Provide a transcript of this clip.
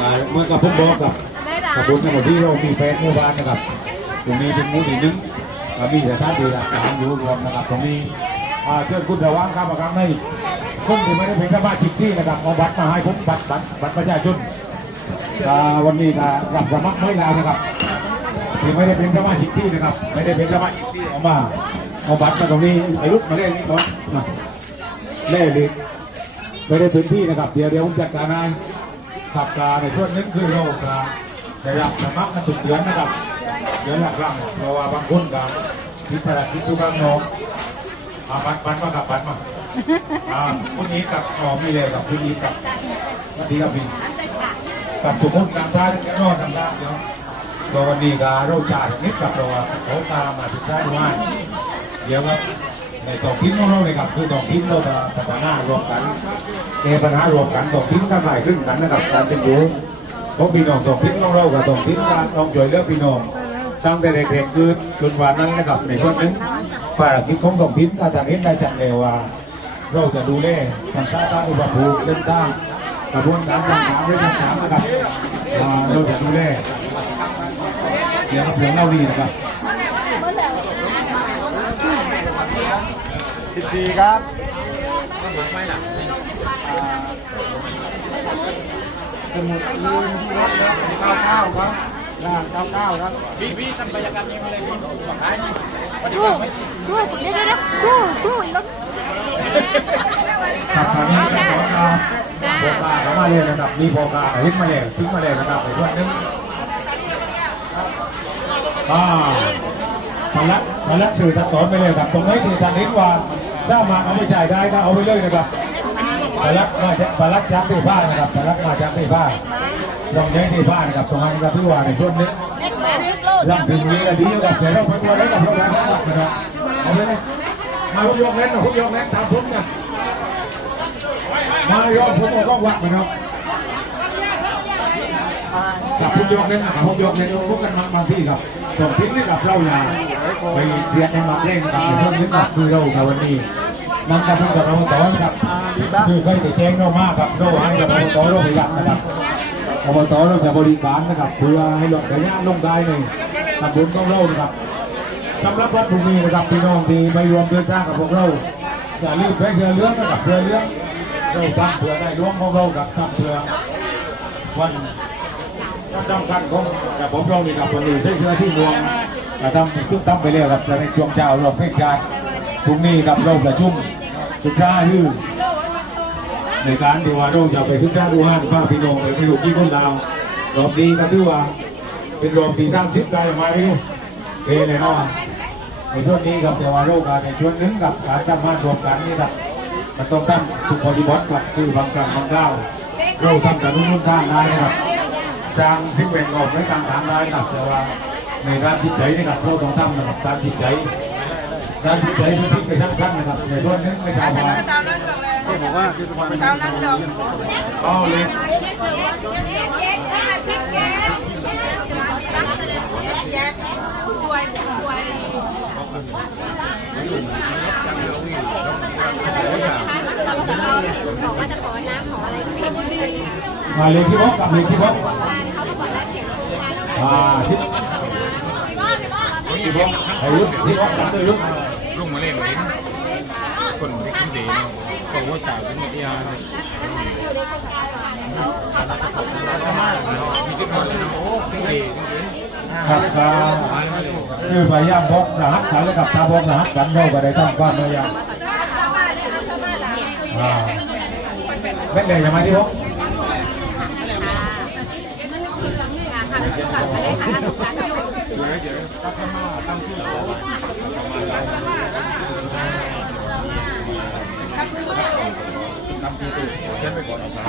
อ่าเมื่อกับผมบอกกับกับผมในวันที่เรามีแฟนเมื่อวานนะครับตรงนี้เป็นหมูที่หนึ่งมีแต่ท่านดีหลักฐานอยู่รวมนะครับตรงนี้เชิญคุณระวังครับครับในคนที่ไม่ได้เป็นสมาชิกที่นะครับเอาบัตรมาให้ผมบัตรบัตรบัตรประชาชนวันนี้ก็รับสมัครไม่แลาวนะครับที่ไม่ได้เป็นสมาชิกที่นะครับ ไม่ได้เป็นสมาชิกที่ออกมาเอาบัตรมาตรงนี้ไอ้รุ่นมาเล่นนี่ก่อนมาเล่เลยไม่ได้พื้นที่นะครับเดี๋ยวเดี๋ยวผมจัดการให้ ขับกาในช่วงนึงคือเราจะครับสมัครกันทุกเดือนนะครับเดือนละครั้งเพราะว่าบางคนก็ทิภารกิจทุกครั้งน้องอาบัตรบัตรมากับบัตรมาอ่าคนนี้กับอ๋อมีเลยกับคนนี้กับสวัสดีครับพี่กับทุกคนตามท่าที่นอนตามท่าเดี๋ยวก็วันนี้ก็เราจ่ายนิดกับเราเขาตามมาถึงได้ว่าเดี๋ยวครับ ในตองทิ้งของเราเลยครับคือตองทิ้งเราจะพัฒนารวมกันแก้ปัญหารวมกันตองทิ้งทั้งหลายขึ้นกันนะครับการเป็นอยู่เพราะพี่น้องตองทิ้งของเรากับตองทิ้งการต้องช่วยเหลือพี่น้องตั้งแต่เด็กๆคือจนวันนั้นนะครับในช่วงนึงภารกิจของตองทิ้งอาจารย์เห็นได้จากเร็วว่า เราจะดูแลทางชาติอุปภูมิเรื่องตั้งกระบวนการต่างๆเรื่องต่างๆนะครับเราจะดูแลเดี๋ยวครับเดี๋ยวเล่าดีนะครับ สิบสี่ครับสมุดลืมที่รถครับเก้าเก้าครับร่างเก้าเก้าครับพี่พี่ทำบรรยากาศนี้มาเลยพี่บอกท้ายนี่ดูดูเดี๋ยวเดี๋ยวเดี๋ยวดูดูอีกแล้วครับตอนนี้ก็ขอการโอกาสมาเลยนะครับมีโอกาสฮิตมาเลยทิ้งมาเลยนะครับในช่วงนึงอ่าพลักพลักสื่อตัดต่อไปเลยครับตรงนี้ที่ทางนี้ว่า ถ้ามาเอาไม่จ่ายได้ก็เอาไปเลยนะครับปลักมาปลักยักจากที่ผ้านะครับปลักมาจักษ์ที่ผ้าลองนี้ที่ผ้านะครับตรงนั้นครับที่ว่าในช่วงนี้ลำพิงนี้ก็ดีกับแต่เราไปตัวแล้วกับเราแล้วนะครับเอาไปเลยมาพวกยกเล่นนะพวกยกเล่นตามผมนะมายอดผมก็วักนะครับ กยกเล่นกับพวกยกเล่นพวกกันบางที่ครับส่งทิ้งให้กับเราอย่าไปเรียนในมาเล่นกับเพื่อนนึกกับคือเราครับวันนี้นั่นกับพวกเราต่อครับคือเคยติดแจ้งเรามากครับเราให้กับเราต่อเราไปรับนะครับอบตเราจะบริการนะครับเพื่อให้รถขยะลงได้ในตำบลของเรานะครับสำหรับวัดพรุ่งนี้นะครับพี่น้องที่ไม่รวมเดินทางกับพวกเราอย่าลืมไปเรือเรื่องนะครับเรือเรื่องเราทำเพื่อได้ร่วมของเรากับทำเพื่อวัน วันสำคัญของระบบเรานี่ครับวันนี้ได้เรือที่รวมแต่ทำทุกทำไปแล้วครับแต่ในช่วงเช้าเราเพ่งการพรุ่งนี้ครับเราประชุมสุดท้ายคือในการที่ว่าเราจะไปศึกษาดูห้านพาพี่น้องไปไม่รู้กี่คนลาวรอบนี้ก็ถือว่าเป็นรอบที่สามสิบได้มาไม่รู้เอเลยเนาะในช่วงนี้ครับแต่ว่าโรคการในช่วงนึงกับการทำงานรวมกันนี่ครับมันต้องทำทุกบริบทครับคือบางครั้งบางคราวเราทำแต่รุ่นรุ่นทางได้นะครับ จางที่เป็นออกไม่ต่างทางได้นะแต่ว่าในด้านจิตใจนี่ครับเราต้องทำนะครับด้านจิตใจด้านจิตใจเป็นที่กระชับขั้นนะครับในช่วงนึงไม่ใช่ว่าที่บอกว่าคือสะพานเอาเลย บอกว่าจะขอน้ำขออะไรก็ไม่ดีมาเลยที่บกกับเลยที่บกอ่าที่ที่บกให้ลุกที่บกจับเลยลุกลุงมาเล่นเองคนที่คุ้นดีบอกว่าจ่ายเป็นเอียร์เลยมีที่คนเลยโอ้คุ้นดีครับครับคือพยายามบกนะฮักกันแล้วกับตาบกนะฮักกันเราก็ได้ทำความพยายาม อ่าเป็นเลยยังไงที่บกค่ะมาที่พกตั้งชื่อตั้งชื่อตู่เขียนไปก่อนเอาสาร